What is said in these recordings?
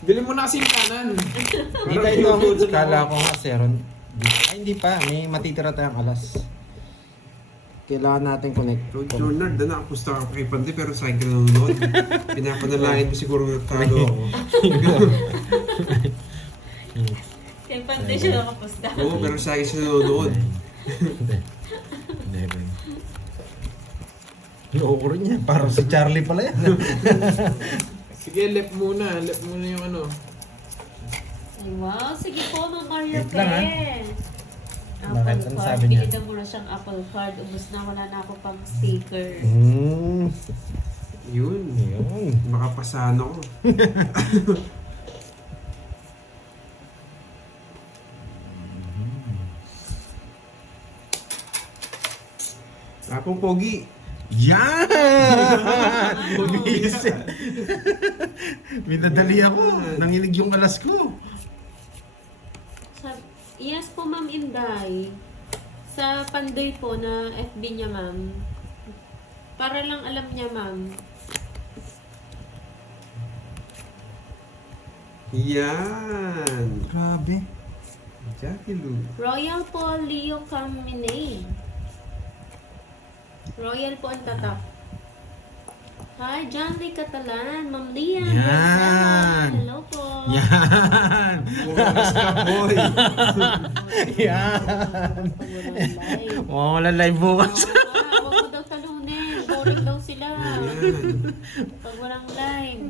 Bili mo na kasi yung kanan. Hindi tayo ito. Kala ko nga, Seron. Ay, hindi pa. May matitira tayong alas. Kailangan natin connect. Leonard, nakapusta ka kay Pante pero sa akin ka nanonood. Pinapanalangin mo siguro ng talo ako. Kay Pante siya nakapusta. Oo, pero sa akin siya nanonood. Never. Loko rin yan. Parang si Charlie pala yan. Sige, left muna. Left muna yung ano. Ay, wow. Sige po, Ma'am Maria Wait lang, Pen. Bakit? Apple Ano card. sabi niya? Binigyan mo na siyang Apple card. Ubus na. Wala na ako pang sticker. Yun. Yun. Makapasahan ako. Tapong pogi. Yan! Bumisit. Minadali ako. Nanginig yung alas ko. Yes po, Ma'am Inday. Sa Panday po na FB niya, ma'am. Para lang alam niya, ma'am. Yan. Grabe. Jackie Lou. Royal po, Leo Camine. Royal po ang tatak. Hi, John Lee Catalan. Ma'am Lian. Yan. Rosella. Hello po. Yan! Bukas ka, boy. Yan! Pag walang live. Wala live bukas. Huwag mo daw talunin. Boring daw sila. Yan. Pag walang live.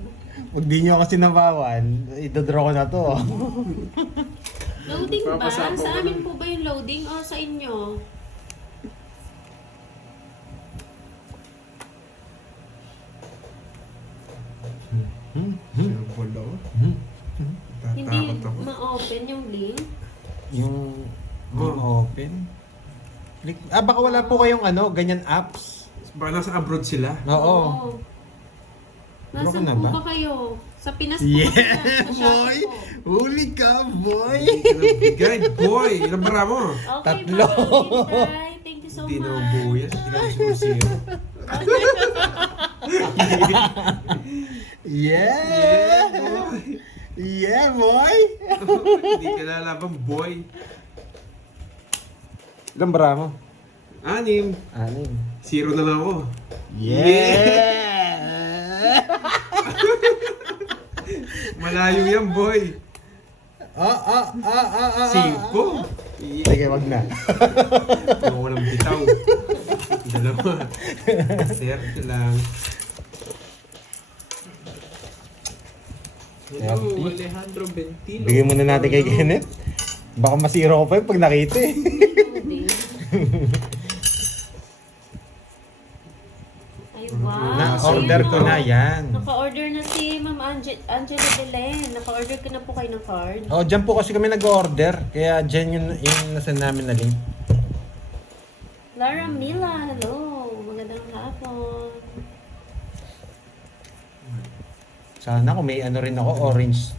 Pag di nyo kasi nabawan, itodraw ko na to. Loading ba? Papasapaw Sa ka amin lang. po ba yung loading o sa inyo? Sinabol ako. Hindi Tatakot ako. ma-open yung link? Yung open. Click. Baka wala po kayong ganyan apps. Baka nasa abroad sila. Oo. Nasaan Loko na po ba? ba kayo? Sa Pinas po Yeah, ba yan? Sa boy! Shopee po. Huli ka, boy! Bigay, boy! Ilang bara mo? Okay, Tatlo. Ma'am. Thank you so Hindi na much. buyas. Hindi ka sumusiro. Yeah! boy! Yeah, boy! Hindi ka lalaban, boy. Ilang bara mo? 6. Anim. 0 na lang ako. Yeah! Malayo yan, boy. 5. Sige, wag na. Yung walang bitaw. Dalawa. Serte lang. Hello, Serte. Alejandro Bentilo. Bigyan muna natin kay Kenneth. Baka masira ko pa yun pag nakita eh. Loading. Ay, wow. Na-order ko na yan. Naka-order na si Ma'am Angela Belen. Naka-order ka na po kayo ng card. Oh, dyan po kasi kami nag-order. Kaya dyan yung nasa namin na link. Lara Mila, hello. Magandang hapon. Sana kung may rin ako, orange.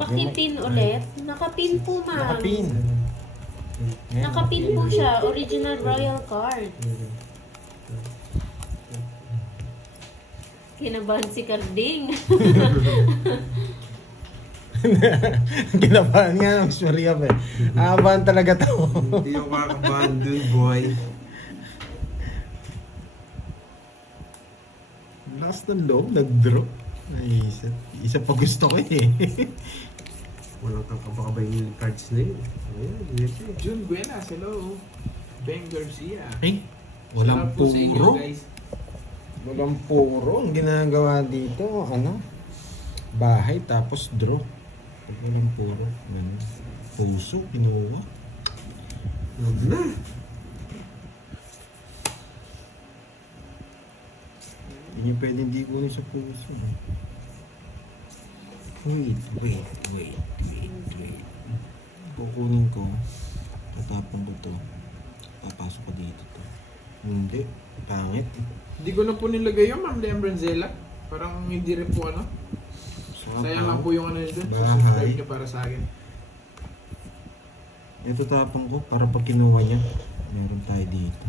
Pakipin ulit. Nakapin po, ma'am. Nakapin. Yan. Nakapin po siya. Original royal card. Kinabahan si Carding. Kinabahan nga ng Maria ba eh. Aabahan talaga to. Hindi ako kakabahan dun, boy. Lakas ng loob, nag-drop. Ay, isa pa gusto ko eh. Walang kakabakabay yung cards na yun. Ayan, yes, eh. June Buenas, hello. Ben Garcia. Eh, walang Sarap po sa inyo, puro. guys. Walang puro. Ang ginagawa dito, bahay tapos draw. Pag walang puro. Ganun. Puso, kinuha. Huwag na. Hindi nyo pwede hindi kunin sa puso. Wait. Kukunin ko. Tatapon ko to. Papasok ko dito to. Hindi. Pangit. Hindi ko na po nilagay yung Ma'am Liam Branzella. Parang hindi rin po Sayang lang po yung nito. Bahay. Subscribe niyo para sa akin. Ito tapon ko para pag kinuha niya, meron tayo dito.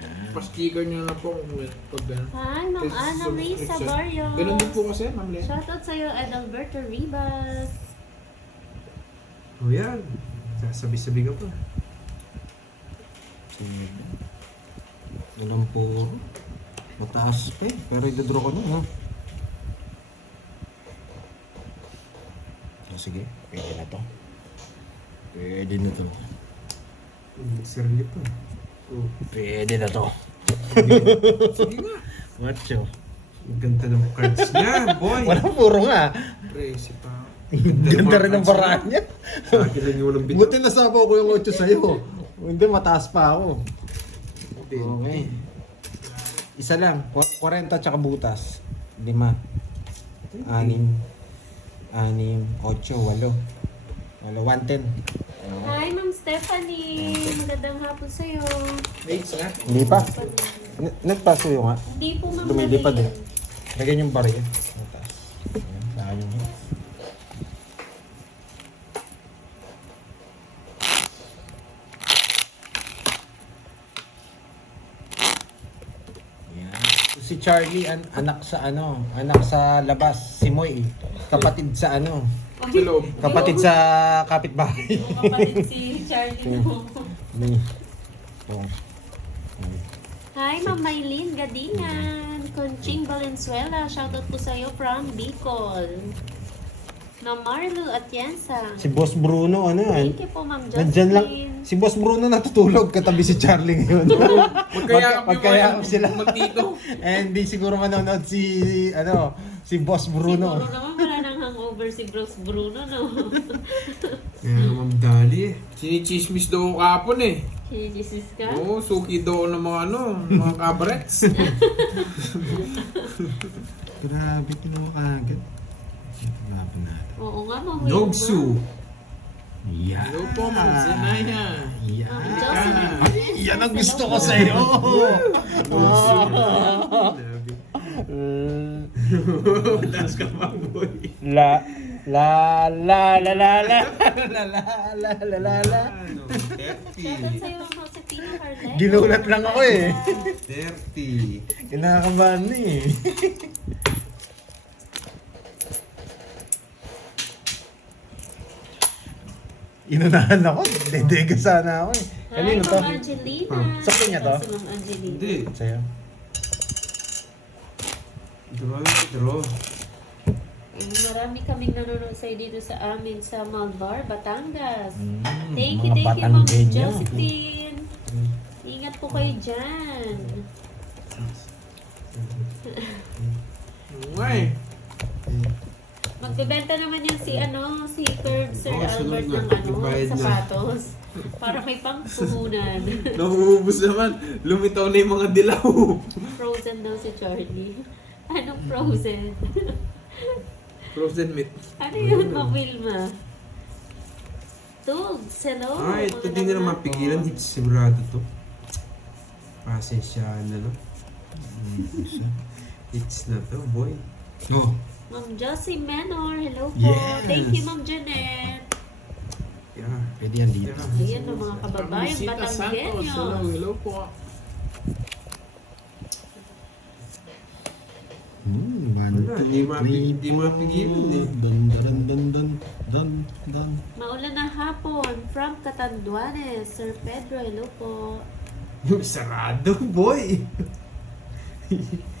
Yan. pa-sticker nyo na po kung pag gano'n. Hi, Ma'am Ana Lisa Barrios. Ganun din po kasi, Ma'am Len. Shoutout sa'yo, Edalberto Ribas. O yan. Sasabi-sabi ka pa. Sige. Walang puro. Mataas pa eh. Pero idodraw ko nun, ha? Oh, sige. Pwede na to. Pwede na to. Sarili pa. Oh. Pwede na to. Sige nga. Macho. Ang ganda ng cards niya, boy. Walang puro nga. Crazy pa. Ganda rin ang paraan niya. Sa akin lang yung walang bito. Buti nasabaw ko yung 8 sa'yo. Hindi, mataas pa ako. Okay. Isa lang. 40 tsaka butas. 5. 6. 8. 8. 110. Hi, Ma'am Stephanie. Magandang hapon sa'yo. Wait, nga. Hindi pa. Nagpaso yung nga. Hindi po, Ma'am. Lumilipad eh. Marilyn. Lagyan yung baril. Mataas. Ayan, saan yung hits. Ayan. Si Charlie, anak sa ano, anak sa labas, si Moy, kapatid sa ano, Sa loob. kapatid sa kapitbahay. Yung kapatid si Charlie mo. Ni. Oh. Hi, Ma'am Maylene Gadingan. Conching Valenzuela. Shoutout po sa'yo from Bicol. Ma'am Marlu Atienza. Si Boss Bruno, ano yan? Thank you po, Ma'am Josephine. Nandyan lang, si Boss Bruno natutulog katabi si Charlie ngayon. Magkayakap sila. Magtito. And di siguro manonood si Boss Bruno. Siguro naman wala nang hangover si Bruno, no? Kaya Ma'am Dali eh. Sinichismis daw ako kapon eh. Kinisis ka? Oo, suki daw ng mga mga kabarets. Grabe, kinuha ka agad. Grabe na. Oo nga, Ma'am. Nogsu. Yeah. Hello po, Ma'am Zenaya. Yeah. Jocelyn. Yan ang gusto ko sa'yo. Grabe. Taas ka pa, boy. La la la la la la la la la la la la. Ano? Shoutout 30. sa'yo, Ma'am Josefina Carlet. Ginulat lang ako eh. 30. Kinakabahan na eh. Inunahan ako. Dedega sana ako eh. Hi, Kanino to? Ma'am Angelina. Sakto niya to? Si Ma'am Angelina. Hindi. Sa'yo. Draw. Marami kaming nanonood sa'yo dito sa amin sa Malvar, Batangas. Thank mga you, Ma'am Batanggenyo. Josephine. Ingat po kayo dyan. Nga eh. Magbebenta naman yan si Third Sir Oo, sunod Albert na. ng Ibayad na. sapatos. Para may pangpuhunan. Nauubos naman. Lumitaw na yung mga dilaw. Frozen daw si Charlie. Anong frozen? Frozen meat. Ano yun, Ma'am Wilma? Tugs, hello. Ay, ito din na mapigilan. Hits sigurado to. Pasensya na, no? Hits na to, boy. Oh. Ma'am Josie Menor, hello po. Yes. Thank you, Ma'am Janet. Yeah. Pwede yan dito. Ayan ang mga kababayan, Bisita Santos. Batanggenyo. Hello po. Wala, hindi mapigilan eh. Dun. Maulan na hapon from Catanduanes. Sir Pedro, hello po. Yung sarado, boy.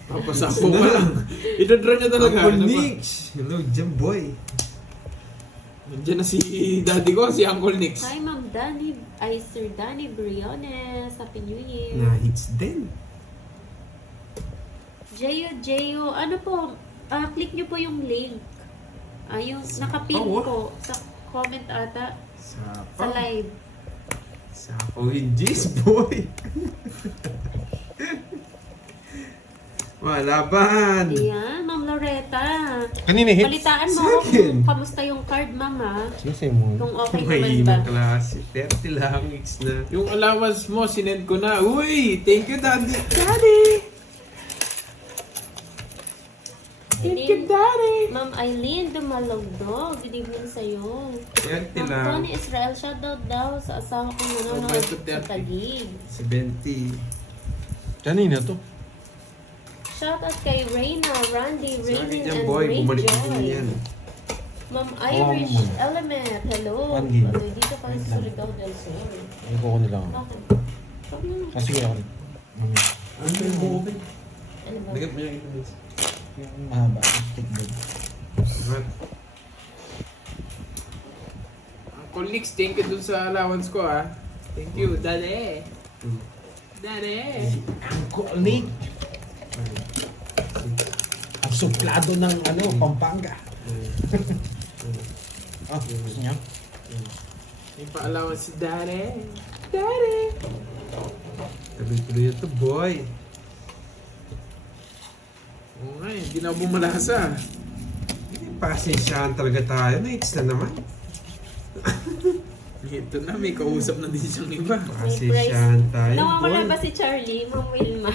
Papasapo ka lang. Ito-draw niya talaga. Uncle Ano ba? Nix. Hello, dyan, boy. Nandiyan na si daddy ko, si Uncle Nix. Hi, Ma'am Danny. Ay, Sir Danny Briones. Happy New Year. Na hits din. Jeyo. Ano po? Click nyo po yung link. Yung nakapin Oh, po sa comment ata sa Sapaw. live. Sapaw hinggis, boy. Malaban. Ayan, Ma'am Loretta. Kanina hits? Balitaan mo Sa ako akin. kung kamusta yung card, Ma'am, ha? Sige mo. Kung okay May naman ba. inang klase. 30 lang, hits na. Yung allowance mo, sinend ko na. Uy, thank you, daddy. Daddy! Thank you, daddy. Ma'am Eileen Dumalogdog, good evening sa'yo. 30 Ma'am lang. Tony Israel, shoutout daw sa asawa kong nanonood Oh, bye to sa 30. Taguig. 70. Kanina to. Shoutout kay Reyna, Randy, Sa akin Raymond, yan, and boy. Ray Bumalik din Joy. yan. Ma'am Hawakan Irish mo muna. Element, hello. Randy. Dito pa rin sa Surigao del Sur. Ay, ko nila. Bakit? Sabi mo. Ah, sige ako. Ano yung buko? Ano ba? Lagyan mo yung ito. Yung mahaba. Stick din. Right. Uncle Nix, thank you dun sa allowance ko ah. Thank you, Daddy. Daddy. Uncle Nick. Ang suplado ng ano, Pampanga. Ah, gusto niya? May pa-allowance si Daddy. Daddy. Tuloy-tuloy ito, boy. Oo nga, hindi na bumalasa. Pasensyahan talaga tayo. Nights na naman. Ito na, may kausap na din siyang iba. Pasensyahan tayo, Nawawala boy. ba si Charlie, Ma'am Wilma?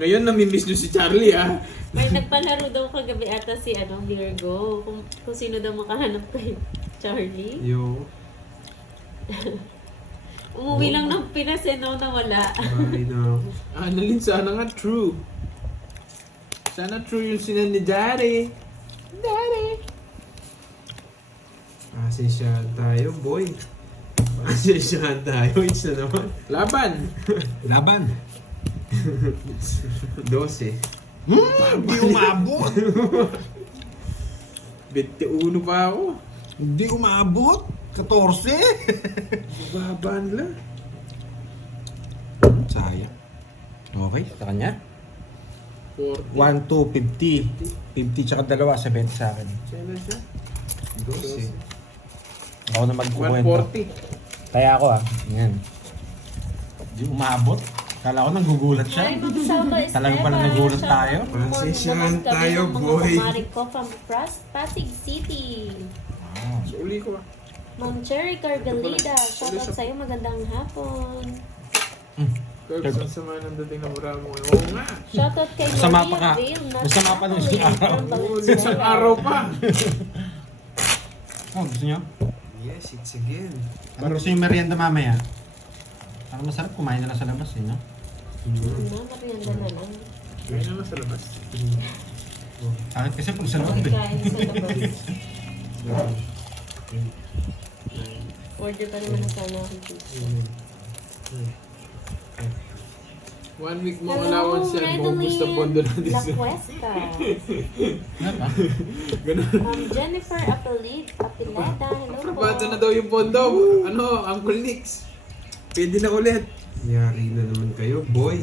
Ngayon, namimiss nyo si Charlie ah. May nagpalaro daw kagabi ata si Virgo. Kung sino daw makahanap kay Charlie. Yo. Umuwi lang ng Pinas nawala. Ay, no. Annalyn, sana nga true. Sana true yung sinan ni Daddy. Daddy. Pasensyahan tayo, boy. Pasensyahan tayo. It's na naman. Laban. Laban. 12. Hindi umabot. 21 pa ako. Hindi umabot. 14. Babaan lang. Sayang. Okay, sa kanya. 40. 1, 2, 50. 50 tsaka dalawa, 70 sa akin. Kailan siya? 12. Ako na magkukwento. 140. Kaya ako Yan. Hindi umabot. Kala ko nagugulat siya. Ay, mag-Salva Esteban. Talaga pala nagulat tayo. Pasensyahan Bukas kami tayo, ng mga boy. kumare ko from Pasig City. Wow. So, uli ko ah. Ma'am Cherry Cargalida, shoutout sa'yo, magandang hapon. Kirk, saan sama ng dating na marami mo? Oo nga. Shoutout kay Masama pa Maria ka. Vale, Masama pa nung isang araw. Oo, isang araw pa. Oh, gusto nyo? Yes, it's again. Ano gusto yung merienda mamaya? Parang masarap kumain na lang sa labas no? Merienda na lang. Kaya naman sa labas. Bakit kasi pag sa loob Kain sa labas. Order pa naman na sana ako pizza. 1 week mo Hello, allowance yan. Maubos na pondo na La dito. Cuesta. Ano ba? Ganun. Jennifer Apileta, hello po. Aprobado na daw yung pondo. Ano, Uncle Nix. Pwede na ulit. Yari na naman kayo, boy.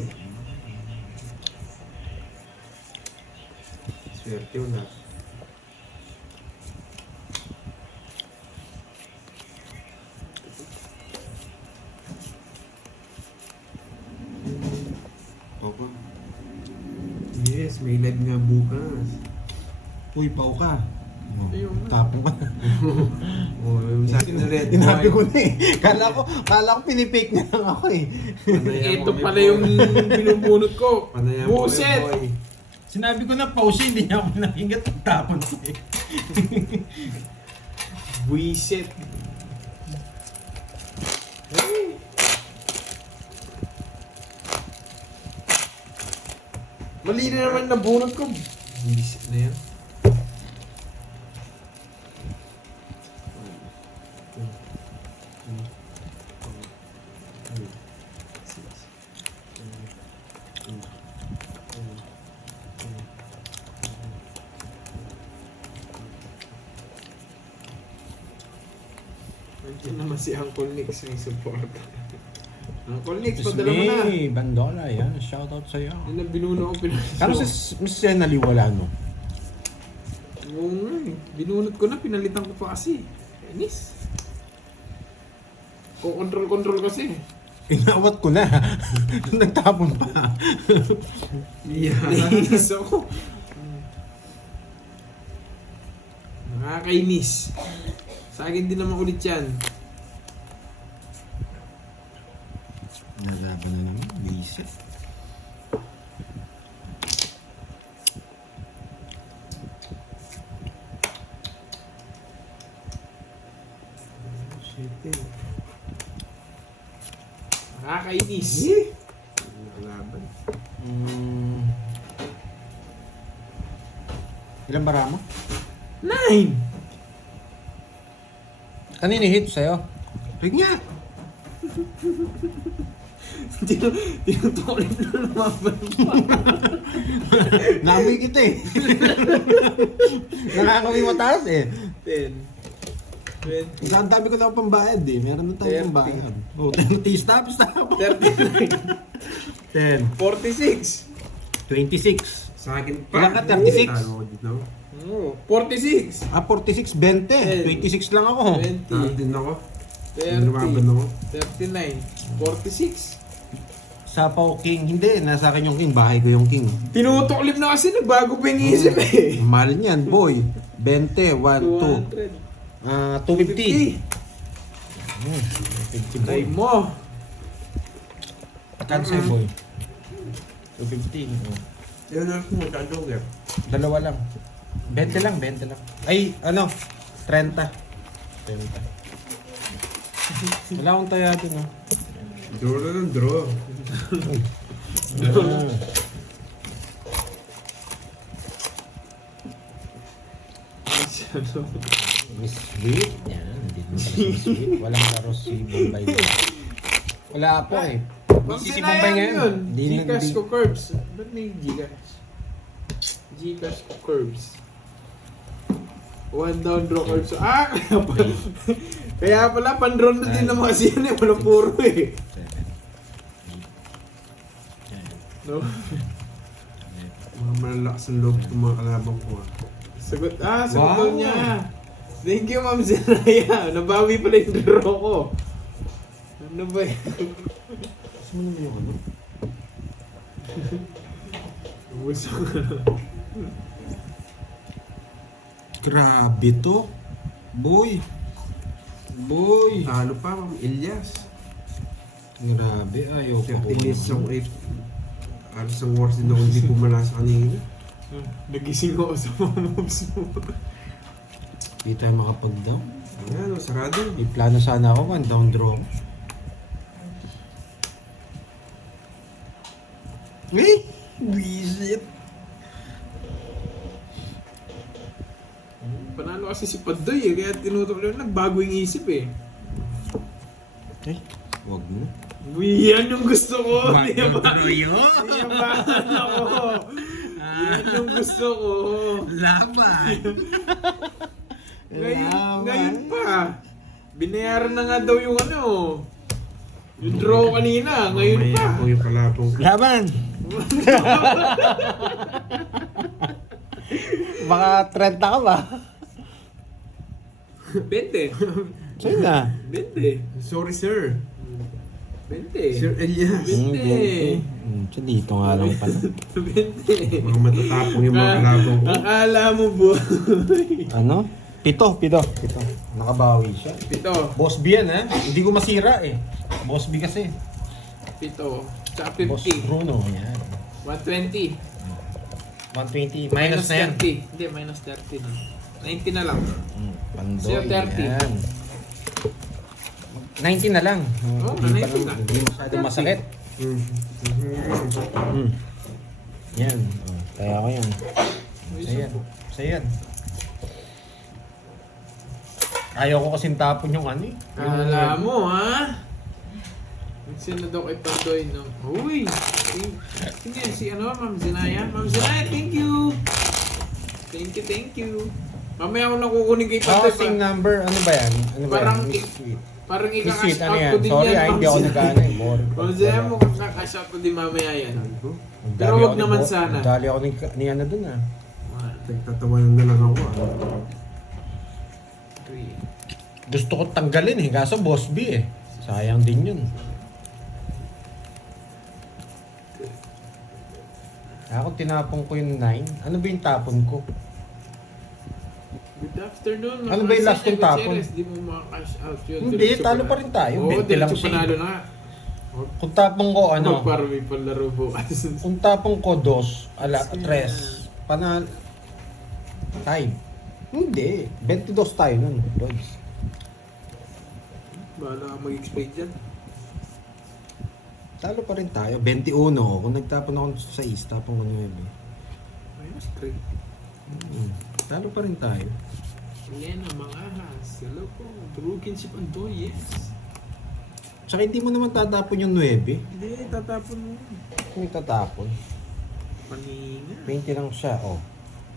Swerte wala. Opo. Yes, may live nga bukas. Uy, pao ka. Ayun. Tapong ka. Oh, sa akin na red Tinabi boy. ko na Kala ko pinipake niya lang ako Panayam Ito mo, pala boy. yung binubunot ko. Panayam mo, Buset! boy. Sinabi ko na pause hindi niya ako nakinggat ang tapon ko Buisit. Mali na naman nabunot ko. Visit na yan. Nandiyan naman si Uncle Nix may support. Uncle Nix, padala mo na. Hey, Bandola, yan. Shoutout sa'yo. Yun ang binuno ko pinalitan. Kano si Miss Senali wala no? Oo nga eh. Binunot ko na, pinalitan ko pa kasi. Inis. Control kasi. Inawat ko na. Nagtapon pa. Yeah. Nainis ako. Nakakainis. Sa akin din naman ulit yan. Nalaban na naman. Bisa. Shit eh. Nakakainis. Ilang bara mo? 9! Kanina hit sa'yo? Ring nga! Tinutulit na lumaban pa. Naamoy kita eh. Nakakawin mataas eh. 10. 20. Ang dami ko na pambayad eh. Meron na tayong 30. pambayad. Oh, 30. Stop. 39. 10. 46. 26. Sa akin Ilan ka, 36? Talo ko dito. 46. Ah, 46. 20. 26 lang ako. Talo 20. din ako. Lumaban 30. ako. 39. 46. Sa Pao King. Hindi, nasa akin yung King. Bahay ko yung King. Tinutuklip na kasi nagbago pa yung isip eh. Mahal niyan, boy. 20, 1, 2. 200. 250. 50 boy. Try mo. Cancel boy. 250. Oh. Yan na ako magkadong eh. Dalawa lang. 20 lang, 20 lang. Ay, ano? 30. 30. Wala akong taya dun, oh. Draw na ng draw. Miss Sweet. Yan, hindi mo pala si Sweet. Walang laro si Bombay doon. Wala po eh. Si Bombay ngayon. Gcash ko curbs. Ba't may Gcash? Gcash ko curbs. One down draw curbs. Ah! Kaya pala pan-draw na din naman kasi yan eh. Walang puro eh. No? Mga malalakas ang loob ng mga kalabang ko ah. Sagot Wow. niya. Thank you, Ma'am Zenaya. Nabawi pala yung draw ko. Ano ba yun? Gusto mo naman yung ano? Gusto ko na. Grabe to. Boy. Boy. Talo pa, Ma'am Elias. Grabe, ayaw ko. 30 minutes ako eh. Alas ang oras din ako hindi pumala sa kanina. Nagising ako sa mga moves mo. Hindi tayo makapag-down. Ayan, sarado. May plano sana ako man, down draw. Eh! Visit! Panalo kasi si Padoy eh, kaya tinutuloy nagbago yung isip eh. Eh, wag mo. Uy, yan yung gusto ko! Magdodroyo! Iyabahan ako! Yan yung gusto ko! Laban! Ngayon pa! Binayaran na nga daw yung ano. Yung draw kanina, ngayon Mamaya pa! ako yung kalabang ko. Laban! Baka 30 ka ba? 20. Sa'yo na. 20. Sorry sir. 20. Sir Elias. 20. So dito nga lang pala. 20. Mga matatapong yung mga kalabang ko. Akala mo boy. Ano? Pito. Nakabawi siya. Pito. Boss B yan, ha? Hindi ko masira eh. Boss B kasi. Pito. Tsaka Boss 50. Bruno, yan. 120. 120. Minus na yan. 30. Hindi, minus 30 na. 90 na lang. Pandoy, Sa'yo, 30. yan. 90 na lang. Oo, Hindi 90 na. Hindi masyadong masakit. Yan. Oh, kaya ko yan. Sa'yo yan. Ayaw ko kasing tapon yung ano eh. Kala mo, ha? Sino daw kay Pandoy, no? Uy! Sige, si ano, Ma'am Zenaya? Ma'am Zenaya, thank you! Thank you. Mamaya ako nakukunin kay Pandoy. Housing number, ano ba yan? Ano ba Parang yan? Parang Miss ika-cash Sweet, ano out yan? ko din Sorry, yan, hindi ako nag-ano eh. Boring. Ma'am Zenaya mo, kaka-cash out ko din mamaya yan. Pero wag naman sana. Dali ako ni ano dun ah. Nagtatawanan na lang ako ah. 3. Gusto ko tanggalin eh, kaso boss B eh. Sayang din yun. Ako tinapon ko yung 9. Ano ba yung tapon ko? Good afternoon. Ano ba yung last kong tapon? Di mo maka-cash out yun. Hindi, Diretso talo pa pa rin tayo. Oo, 20 lang diretso siya. panalo na nga. Kung tapon ko ano, Para may palaro bukas. kung tapon ko 2, 3, panal 5. Hindi, 22 tayo nun, Lods. Bahala ka mag-explain dyan. Talo pa rin tayo, 21. Kung nagtapon ako sa 6, tapon ko 9. Minus 3. Talo pa rin tayo. Elena, mga ahas. Hello po. True kinship Andoy, yes. Tsaka hindi mo naman tatapon yung 9. Hindi, tatapon mo. May tatapon. Panina. 20 lang siya, oh.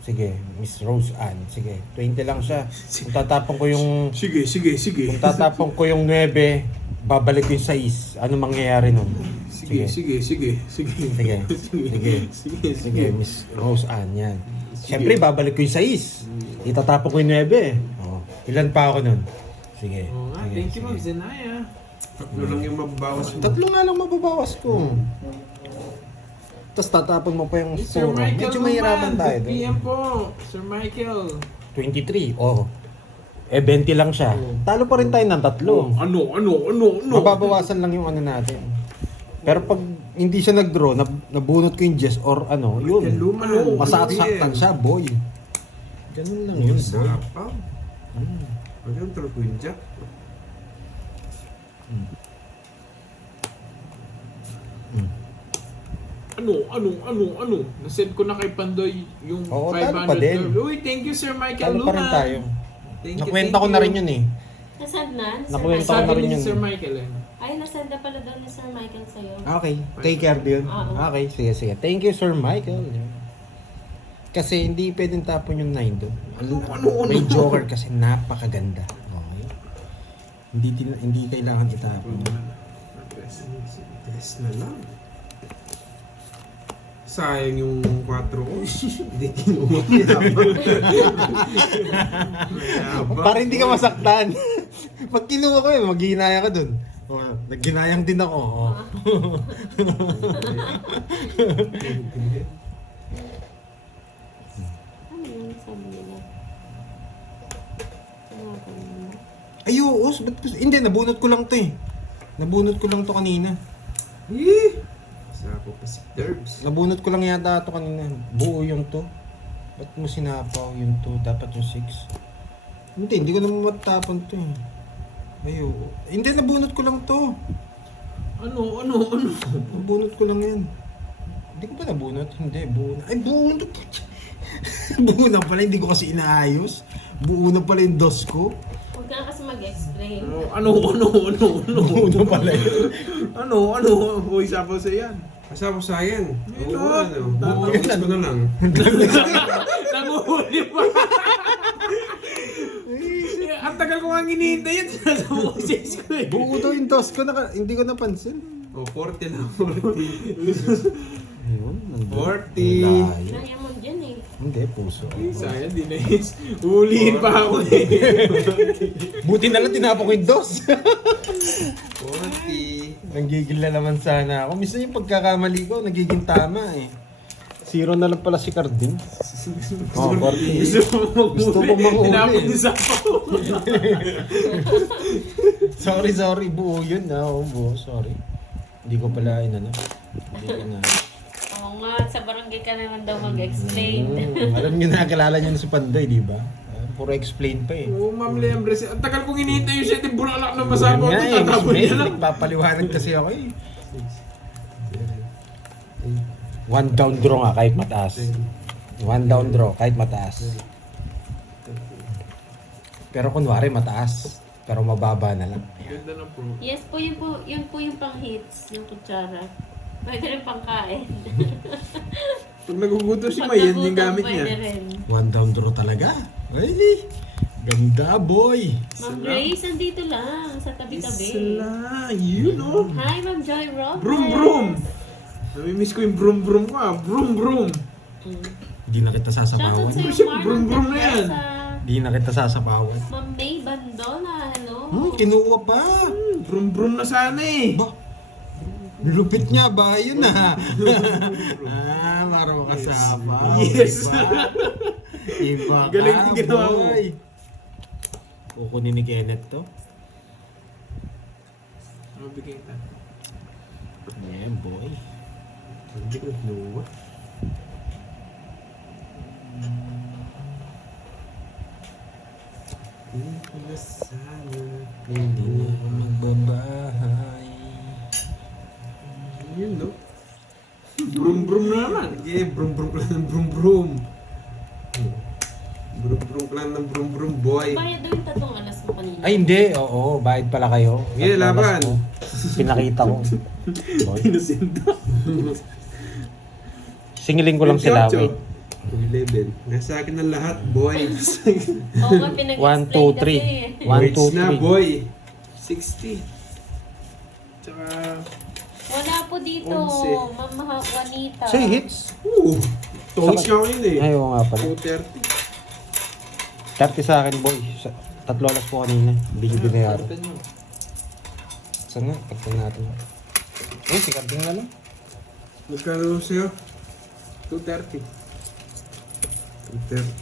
Sige, Miss Rose Ann. Sige, 20 lang siya. Kung tatapon ko yung... Sige. Kung tatapon ko yung 9, babalik ko yung 6. Ano mangyayari nun? Sige. Sige, Miss Rose Ann, yan. Siyempre, babalik ko yung 6. Itatapon ko yung 9. Oh. Ilan pa ako nun? Sige. Oo nga, sige, thank you, sige. Ma'am Zenaya. Tatlo lang yung mababawas mo. Tatlo nga lang mababawas ko. Tapos tatapon mo pa yung Sir puro. Michael Medyo mahirapan tayo doon. PM po. Sir Michael. 23, oh. 20 lang siya. Talo pa rin tayo ng 3. Ano? Mababawasan lang yung ano natin. Pero pag hindi siya nag-draw, nabunot ko yung Jess or ano, yun. Luman. Masaktan siya, boy. Ganun lang yun, boy. Sapaw. Huwag yung throw ko yung jack. Ano? Nasend ko na kay Pandoy yung Oo, 500. talo pa din. Uy, thank you, Sir Michael Talo pa rin Luna. tayo. Thank you, Nakwenta thank ko na you. rin yun eh. Nasaan na? Sir Nakuwenta ko Michael? na Sabi rin ni yun. Sir Michael eh. Ay, nasenda pala daw ni Sir Michael sa'yo. Okay, take care din. Oo. Okay, sige. Thank you, Sir Michael. Kasi hindi pwedeng tapon yung 9 doon. May joker kasi napakaganda. Okay? Hindi kailangan itapon. Test na lang. Sayang yung 4 ko. Hindi kinuha. Para hindi ka masaktan. Pag kinuha ko yun, maghinaya ka dun. Oh, nagginayang din ako. Oh. Ano yun sabi nila? Tinawagan nila. Ay, oo. Hindi, nabunot ko lang to eh. Nabunot ko lang to kanina. Sapo pa si Derbs. Nabunot ko lang yata to kanina. Buo yung to. Ba't mo sinapaw yung to? Dapat yung 6. Hindi ko naman matapon to eh. Ay, oo. Hindi, nabunot ko lang to. Ano? Nabunot ko lang yan. Hindi ko pa nabunot. Hindi, buo na. Ay, buo na. Buo na pala. Hindi ko kasi inaayos. Buo na pala yung dos ko. Huwag ka na kasi mag-explain. Ano? Buo na pala yun. Ano? Uy, sapo sa yan. Kasama sa yan. Ito. Oo, ano. Bubukas ko na lang. Nanguhuli pa. Ang tagal ko nga hinihintay yan. Sinasabi ko sa ko eh. Buo daw yung dos ko. Hindi ko napansin. O, 40 lang. 40. Ayun, nandun. 40. Layo. Kaya mo dyan eh. Hindi, puso. Sayang, di na yun. Ulihin pa ako eh. Buti na lang tinapon ko yung dos. 40. Nanggigil na naman sana ako. Minsan yung pagkakamali ko, nagiging tama eh. 0 na lang pala si Carding. Oh, 40. Gusto mo manghuli. Tinapon niyo sa ako. Sorry. Buo yun na. Oo, buo. Sorry. Hindi ko pala inano. Hindi ko na. Oo nga, sa barangay ka naman daw mag-explain. Alam niyo, nakakilala niyo na si Pandoy, di ba? Puro explain pa eh. Oo, Ma'am Lembres. Ang tagal kong hinihintay yung 7 bulaklak na masapo. Yun nga eh, Tatapon niya lang. nagpapaliwanag kasi ako eh. 1 down draw nga kahit mataas. 1 down draw kahit mataas. Pero kunwari mataas. Pero mababa na lang. Ganda ng pro. Yes po, yun po yung pang-hits, yung kutsara. Pwede rin pang-kain. Pag nagugutom si May, yan yung gamit niya. Pwede rin. 1 down draw talaga. Ay, ganda boy. Ma'am Grace, andito lang, sa tabi-tabi. Isla, yun oh. Hi, Ma'am Joy Robles. Brum. Namimiss ko yung brum ko ah. Brum. Hindi na kita sasapawan. Shoutout sa'yo, Siya, Marlon brum na yan. Teresa. Hindi na kita sasapawan. Ma'am May Bandola, hello. Kinuha pa. Brum na sana eh. Ba? Lupit niya ba? Yun na. Para makasapaw. Yes. Iba ka, Galing yung ginawa mo. boy. Kukunin ni Kenneth to. Mabigay ka. Yeah, boy. Hindi ko kinuha. Hindi ko na sana. Hindi na ako magbabahay. Yun, no? Brum na naman. Sige, brum lang ng brum. Brum-brum ka lang ng brum-brum, boy. Bayad daw yung 3 alas mo kanina. Ay, hindi. Oo, bayad pala kayo. Sige, laban. Tapos mo, Pinakita ko. Boy. Inusinta. Singilin ko lang sila. 28. Wait. 11. Nasa akin ang lahat, boy. Oo nga, 1, 2, pinag-explain 3. kasi. 1, 2, Wait na, 3. boy. 60. Tsaka... Wala po dito, 11. Mama Juanita. Say hits. Tongs nga yun eh. Ay, oo nga pala. 230. 30 sa akin, boy. 3 oras po kanina. Hindi nyo binayaran. Karta nyo. Saan nga? Pagtan natin. Eh, sikat din na lang. Magkano sa'yo? 230.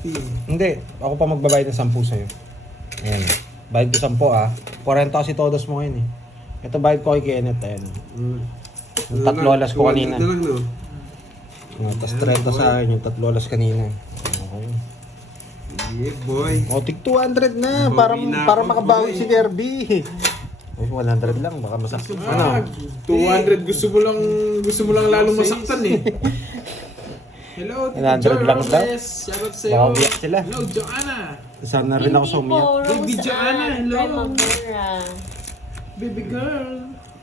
230. Hindi. Ako pa magbabayad ng 10 sa'yo. Ayan. Bayad ko 10 ah. 40 kasi todos mo ngayon eh. Ito bayad ko kay Kenneth. Ayan. Yung 3 oras ko kanina. Na lang, no? Tapos 30 sa akin. Yung 3 oras kanina. Okay. Yeah, boy. O, tig 200 na. Bawi na Para ako, makabawi boy. si Derby. Ay, 100 lang. Baka masakit. Ah, 200 gusto mo lang lalong masaktan eh. Hello, Tito 100 Joy lang daw. Robles. Shoutout sa'yo. Baka biyak sila. Hello, Joanna. Sana rin ako sa Hindi umiyak. po, Baby Rose Joanna, Ann hello. Primavera. Baby girl.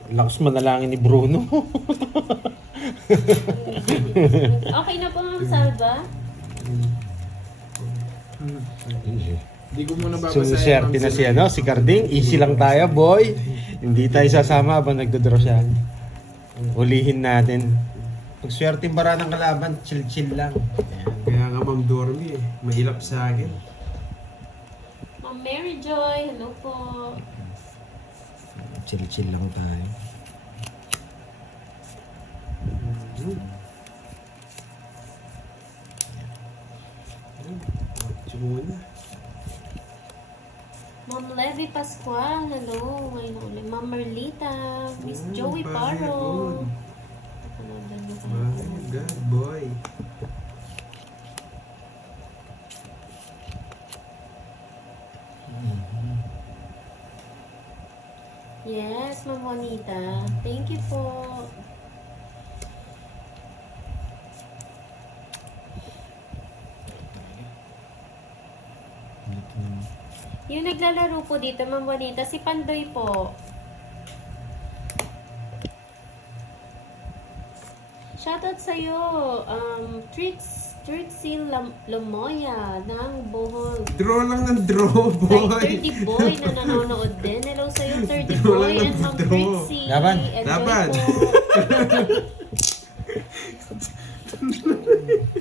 Lakas manalangin ni Bruno. Okay na po, Ma'am Salva? Hindi ko muna babasahin. Sumiserte na siya, no? Si Carding. Easy lang tayo, boy. Hindi tayo sasama habang nagdodraw siya. Ulihin natin. Pag swerte bara ng kalaban, chill-chill lang. Ayan. Kaya nga, Ma'am Dormy eh. Mahilap sa akin. Ma'am Mary Joy, hello po. Chill-chill lang tayo. Tsumuna. Ma'am Levy Pascual, hello. Ngayon ulit. Ma'am Merlita, Miss Joey Paro. Napanood niyo kayo. My God, boy. Yes, Ma'am Juanita. Thank you po. Yung naglalaro po dito, Ma'am Juanita, si Pandoy po. Shoutout sa'yo, Trixie Lamoya ng Bohol. Draw lang ng draw, boy. Kay 30 Boy na nanonood din. Hello sa'yo, 30 Draw Boy lang and ng Ma'am draw. Trixie. Laban. Enjoy Laban. po.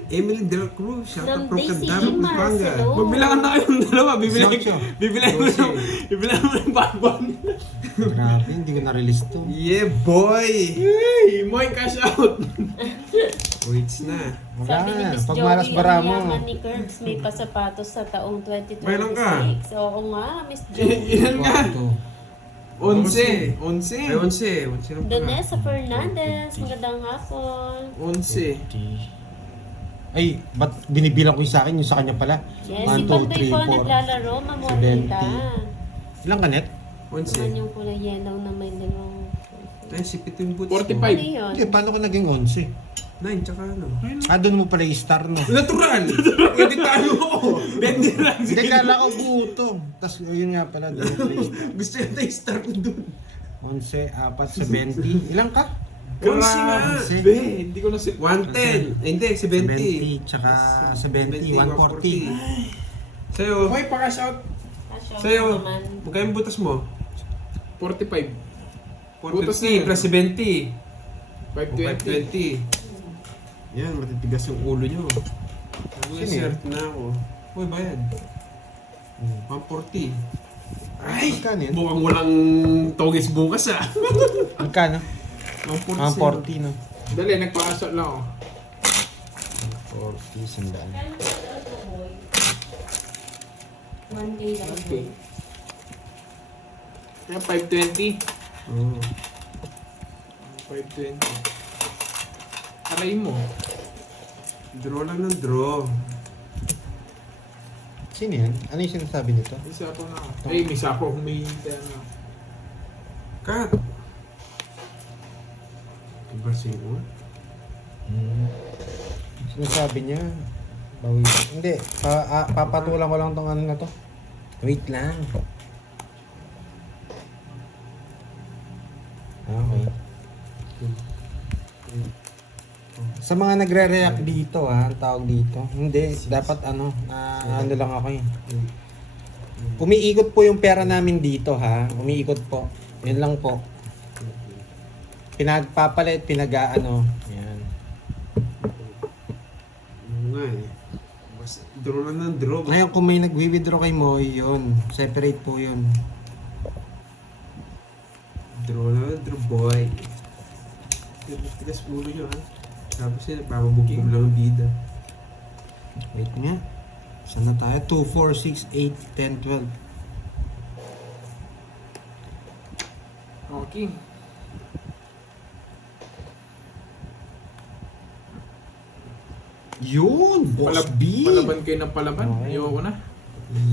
Emily Del Cruz, shout out Ng from Daisy Candaro, Imas, Pampanga. hello. Magbilangan na kayong dalawa. Bibilang Dosi. mo ng bagwan. Grabe, hindi ko na-release to. Yeah, boy! Hey, Moy, cash out. Waits na. Wala Sabi ni na. Miss Pag Joey, malas bara ang mo. yaman ni Curbs may pasapatos sa taong 2026. Mayroon ka? Oo nga, Miss Joey. Ilan nga? Ito. 11. 11. Ay, 11. 11 lang pala. Danessa Fernandez, magandang hapon. 11. Ay, ba't binibilang ko yung sa akin? Yung sa kanya pala. Yes, 1, si 2, Pandoy 3, po 4. naglalaro, Mamonita. 70. Ilang ka, Net? Naman 11. yung kulay yellow na may limang... Ay, sipit yung boots 45. Ano yun? Hindi, paano ka naging 11? 9, tsaka ano? Ah, doon mo pala i-star, no? Natural! Pwede tayo ako! Bendy lang. Hindi, kala ko buto. Tapos, yun nga pala, doon mo pala i-star. Gusto niya tayo start ko dun. 11, 4, 70. Ilang ka? 11 nga! Grabe. Hindi ko na 110. Eh, hindi, 70. 70, tsaka 70, 140. Sa'yo, Moy, pa-cash out. Asyo sa'yo, naman. magkaya yung butas mo? 45. 450 Butas na yun. plus 70. 520. 520. Yan, matitigas yung ulo nyo. Sino Mag-insert na ako. Uy, bayad. 140. Ay! Magkano yun? Mukhang walang togis bukas ah. Magkano? 140. 140, no? Dali, nagpa-cash out lang ako. 40, sandaan. 1K lang. Okay. Kaya 520. Oo. 520. Aray mo. Draw lang ng draw. Sino yan? Ano yung sinasabi nito? May sapo na ako. Ay, may sapo. Humihintay na. Cut! Ibarsin ko. Sinasabi niya, Bawi. Hindi. Papatulan ko lang tong ano na to. Wait lang. Okay. Sa mga nagre-react dito ha, ang tawag dito. Hindi, dapat ano lang ako eh. Umiikot po yung pera namin dito ha. Umiikot po. Yun lang po. Pinagpapalit, pinag-aano. Yan. Oo nga eh. Mas draw lang ng draw. Ngayon kung may nag-withdraw kay Moy, yun. Separate po yun. Draw lang ng draw, boy. Tigas ulo nyo ha. Tapos yun, papabugbog lang ang bida. Wait nga. Saan na tayo? 2, 4, 6, 8, 10, 12. Okay. Yun! Boss B! Palaban kayo ng palaban. Okay. Ayoko na.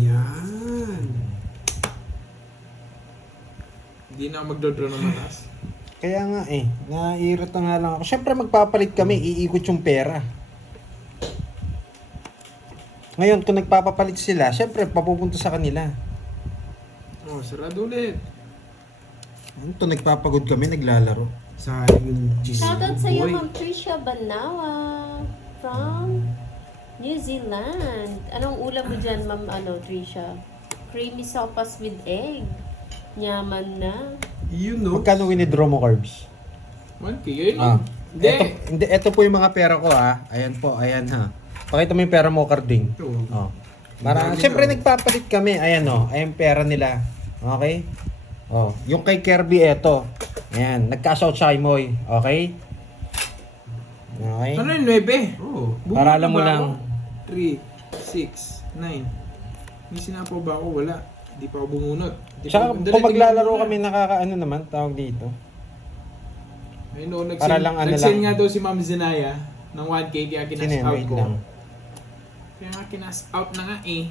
Yan. Hindi na ako magdodraw ng mataas. Kaya nga eh, naiirita nga lang ako. Siyempre magpapalit kami, iikot yung pera. Ngayon, kung nagpapapalit sila, siyempre papupunta sa kanila. Oh, sarado ulit. Ito, nagpapagod kami, naglalaro. Sayang yung cheese. Shoutout sa iyo, boy. Ma'am Tricia Banawa from New Zealand. Anong ulam mo dyan, Ma'am Tricia? Creamy sopas with egg. Nyaman na. You know. Magkano winidraw mo, Carbs? 1K, yun Ah. Hindi. Ito po yung mga pera ko ha. Ayan po, ayan ha. Pakita mo yung pera mo, Carding. Ito. Oh. Siyempre nagpapalit kami. Ayan o, ayan pera nila. Okay? Oh, yung kay Kirby eto. Ayan, nagka-shout siya kay Moy. Okay? Okay? Ano yung 9? Oh. Para alam mo lang. 3, 6, 9. May sinapaw ba ako? Wala. Hindi pa ako bumunot. Tsaka kung maglalaro kami nakakaano naman, tawag dito. Ay no, Para lang ano nag-send lang. nga daw si Ma'am Zenaya ng 1K kaya Sino kinas yun? out Wait ko. lang. Kaya nga kinas out na nga eh.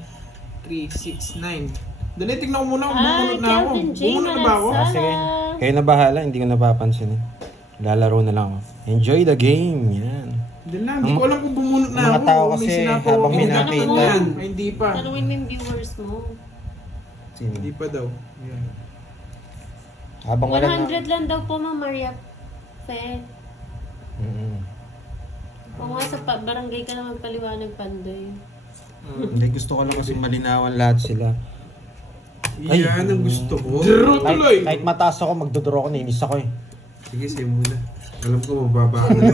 3, 6, 9. Dali, tignan ko muna kung Ay, bumunot na ako. Calvin J. Bumunot na ba ako? Manasala. Sige. Kayo na bahala, hindi ko napapansin. Lalaro na lang ako. Enjoy the game. Yan. Hindi na, hindi ko alam kung bumunot na Ang mga ako. tao o may kasi sinapaw habang ako. may nakita. Ay, hindi pa. Tanungin mo yung viewers mo. Sino? Hindi pa daw. Yan. Habang wala na. 100 lang daw po, Ma'am Maria Fe. Mm-mm. Kung nga sa barangay ka na magpaliwanag, Pandoy. Hindi, gusto ko lang kasi malinawan lahat sila. Ay. Yan ang gusto ko. Draw tuloy! Kahit mataas ako, magdodoro ako, nainis ako eh. Sige, sa'yo muna. Alam ko mababa ka na.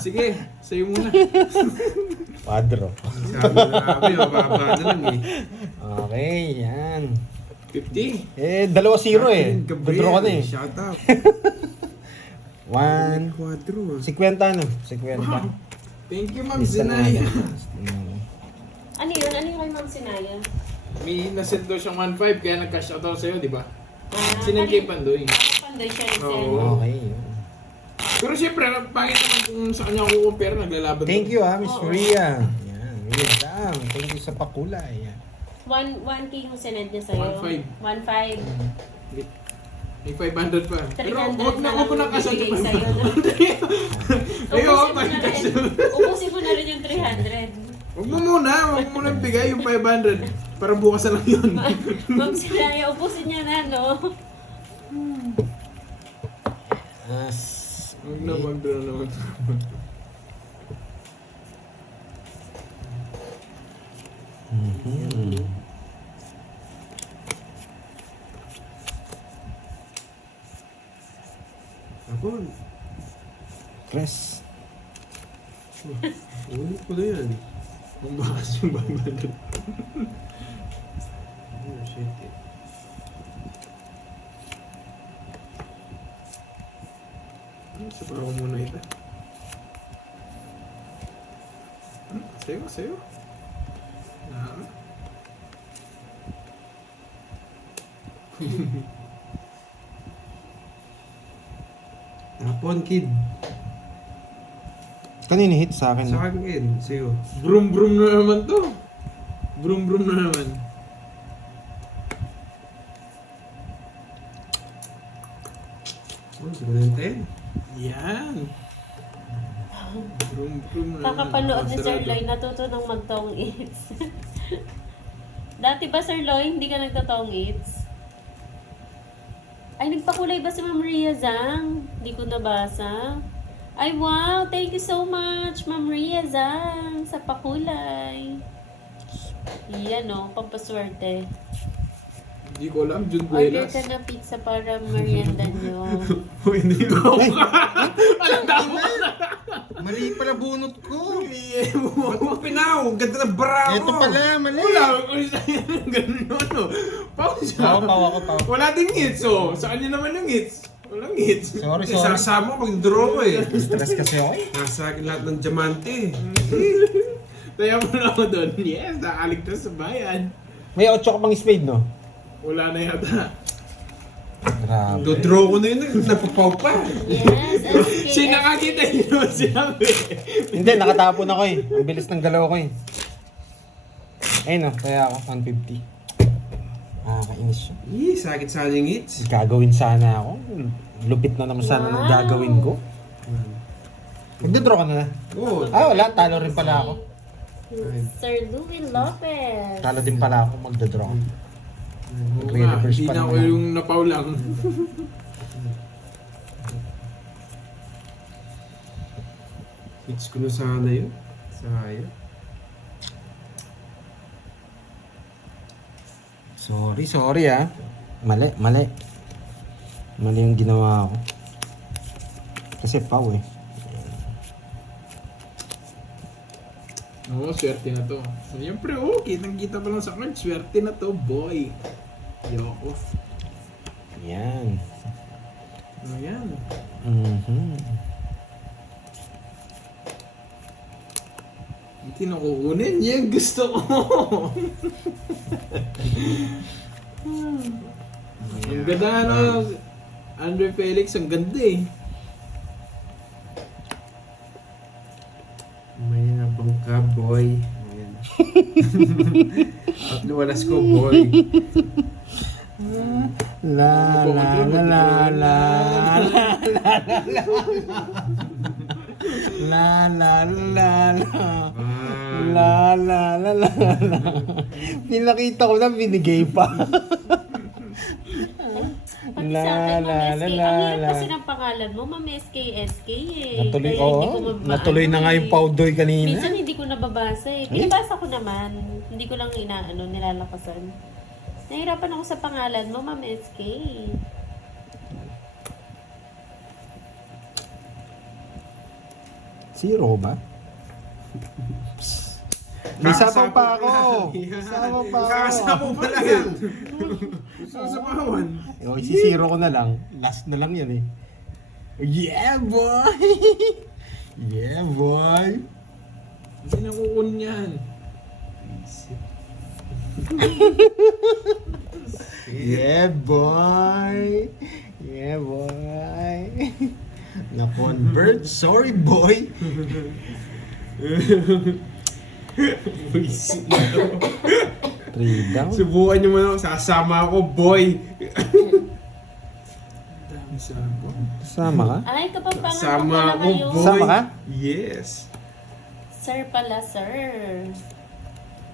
Sige, sa'yo muna. Padro. Sabi na kami, mababa na lang eh. Okay, yan. 50. 2-0 eh. Gabriel, Dodoro ka na eh. Shout out. 1. Quadro. 50 no? 50. Wow. Thank you, Ma'am Lista na Zenaya. natin. Mm. Ano yun? Ano yung kay Ma'am Sinaya? May nasend daw siyang 1.5 kaya nag-cash out ako sa'yo, di ba? Ah, Sinend kay Pandoy. Pandoy siya rin Oo. Okay. Pero siyempre, pangit naman kung sa kanya ako compare, naglalaban. Thank you Miss Oo. Ria. Yan, Ria Dang. Thank you sa pakulay. Yan. 1K yung sinend niya sa'yo. 1.5. 1.5. May 500 pa. Pero 300 huwag na ako na cash out bibigay yung sa'yo. 500. Ayoko pa Ubusin mo na cash rin. out. Ubusin mo na rin yung 300. Huwag mo muna bigay yung 500. Para bukas na lang yun. Ma'am Sinaya, ubusin niya na, no? Huwag na mag-draw na Mhm. Ako, Press. ulit ko na yan. Kung bakas yung 500. Oh, shit eh. Sa ko muna ito. Sa'yo. Hapon, kid. Kanina hit sa akin. Sa no? akin, kid. Sa'yo. Brum na naman to. Brum na naman. Oh, 10. Yan. Brum-brum na Kakapanood ni Sir sarado. Loy, natuto ng magtong its. Dati ba, Sir Loy, hindi ka nagtatong its? Ay, nagpakulay ba si Ma'am Ria Zhang? Hindi ko nabasa. Ay, wow! Thank you so much, Ma'am Ria Zhang, sa pakulay. Yan o, pampaswerte. Hindi ko alam, Jun Order Buenas. ka na pizza para merienda nyo. Uy, hindi ko. Mali pala bunot ko. Ba't mo pinaw? Ganda ng bra Ito mo. pala, mali. Wala, kung sa'yo ng ganun, no? Pao siya. Paw. Wala din hits, oh. Sa kanya naman yung hits. Walang hits. Sorry. Isasama ko, mag-draw ko eh. Stress kasi ako eh. Nasa akin lahat ng diamante. Kaya mo na ako doon. Yes, nakaligtas sa bayan. May 8 ka pang spade, no? Wala na yata. Grabe. Do-draw ko na yun, napapaw pa. Yes, SK. Siya nakakita yun naman sinabi. Hindi, nakatapon ako eh. Ang bilis ng galaw ko eh. Ayun, no? Kaya ako, 150. Nakakainis siya. Sakit sana yung hits. Gagawin sana ako. Lupit na naman sana ng Wow. gagawin ko. Magdadraw ka na. Oo. Wala. Talo rin pala ako. Sir Louie Lopez. Talo din pala ako magdadraw. Oo nga, Reverse hindi pa na ako naman. yung napaw lang. Hits ko na sana yun. Sayang. Sorry ah. Mali. Mali yung ginawa ko. Kasi pau eh. Oo, swerte na to. Siyempre, kitang-kita pa lang sa akin. Swerte na to, boy. Yoko. Yan. Ayan. Hindi na kukunin. Yan gusto ko. Ang ganda ano. Andre Felix, ang ganda eh. May nabang ka, boy. Ayan. At luwalas ko, boy. La la la la la la la la la la. Pinakita ko na, binigay pa. Pati La, sa akin, la, Ma'am la, SK. la, Ang hirap la. kasi ng pangalan mo, Ma'am SK eh. Natuloy, Kaya hindi oo. ko Natuloy na nga yung powdoy kanina. Minsan hindi ko nababasa eh. Pinabasa ko naman. Hindi ko lang nilalakasan. Nahirapan ako sa pangalan mo, Ma'am SK. Zero ba? May sapaw pa ako. Sapaw pa ako. Kakasapaw pa lang. Sa pawan. Isisiro ko na lang. Last na lang yan eh. Yeah, boy! Yeah, boy! Hindi na kukunin yan. Yeah, boy! Yeah, boy! Na-convert. Sorry, boy! Three down. Subukan nyo man ako, sasama ako, boy. Dami sabo. Kasama ka? Ay, kapampangan mo Sama pala ako, kayo. boy. Sama ka? Yes. Sir pala, sir.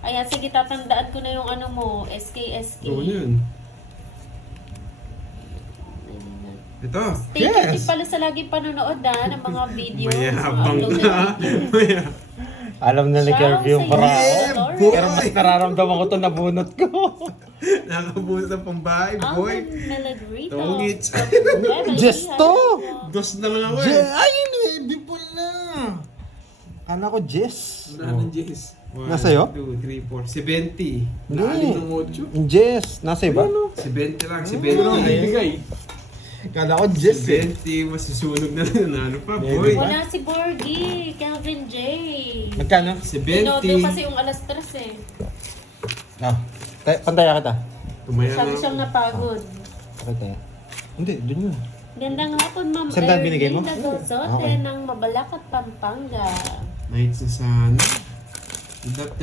Ayan, sige, tatandaan ko na yung ano mo, SK. Oo yun. Ito. Thank you Yes. din pala sa laging panonood ng mga video. Mayabang mga upload na. video. Alam na ni Ciao Kirby yung sa iyo. parao. Yeah, boy. Pero mas nararamdaman ko ito, nabunot ko. Nakabunot ng pambahay, boy. Alvin Melagrito. Tongits. Just to. Dos na lang ako eh. Ay, bipol na. Kala ko Jess. Wala ng Jess. Nasa'yo? 1, 2, 3, 4. 70. Naaling Hindi. ng 8. Yung Jess. Nasa iba? 70 lang, Pero ang 70. ibigay. Kala ko Jess eh. 70, masusunog na lang. Ano pa, Maybe boy? ba? Wala si Borgie, Calvin J. Magkano? 'Binodo 70. kasi yung alas 3 eh. Ah. Pantaya kita. Tumaya Sabi na siyang ako. napagod. Pantaya. Hindi, dun yun. Gandang hapon, Ma'am Saan dahil binigay mo? Erlinda Dolzote Okay. ng Mabalacat, Pampanga. Nights na sana.